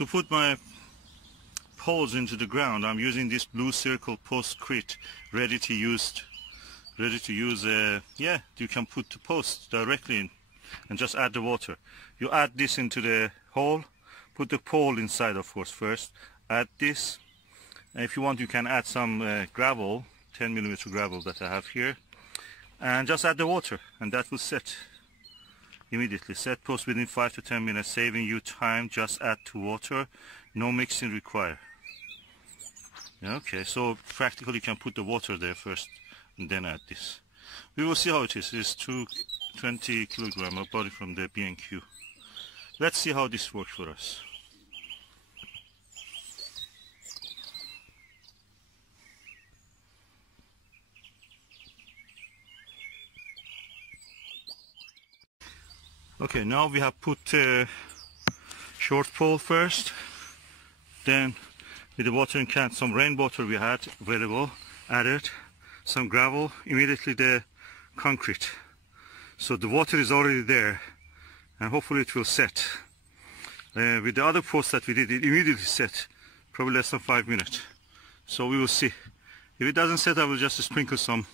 To put my poles into the ground, I'm using this blue circle Postcrete, ready to use. Yeah, you can put the post directly in and just add the water. You add this into the hole, put the pole inside, of course, first. Add this, and if you want, you can add some gravel, 10mm gravel that I have here, and just add the water, and that will set immediately. Set post within 5 to 10 minutes, saving you time. Just add to water, no mixing required. Okay, so practically you can put the water there first and then add this. We will see how it is. It's 20 kilogram. I bought it from the B&Q. Let's see how this works for us. Okay, now we have put short pole first, then with the watering can, some rainwater we had available, added some gravel, immediately the concrete. So the water is already there, and hopefully it will set. With the other post that we did, it immediately set, probably less than 5 minutes. So we will see. If it doesn't set, I will just sprinkle some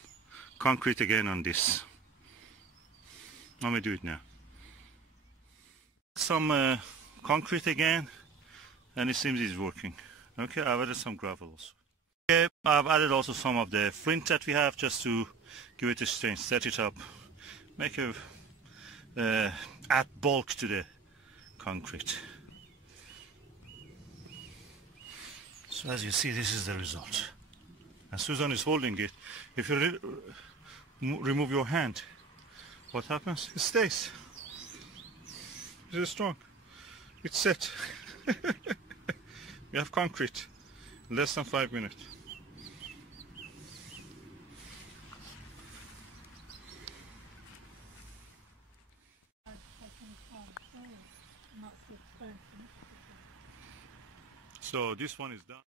concrete again on this. Let me do it now. Some concrete again, and it seems it's working. Okay, I've added some gravel also. Okay, I've added also some of the flint that we have, just to give it a strength, set it up, make a add bulk to the concrete. So as you see, this is the result. And Susan is holding it. If you remove your hand, what happens? It stays. It is strong. It's set. We have concrete. Less than 5 minutes. So this one is done.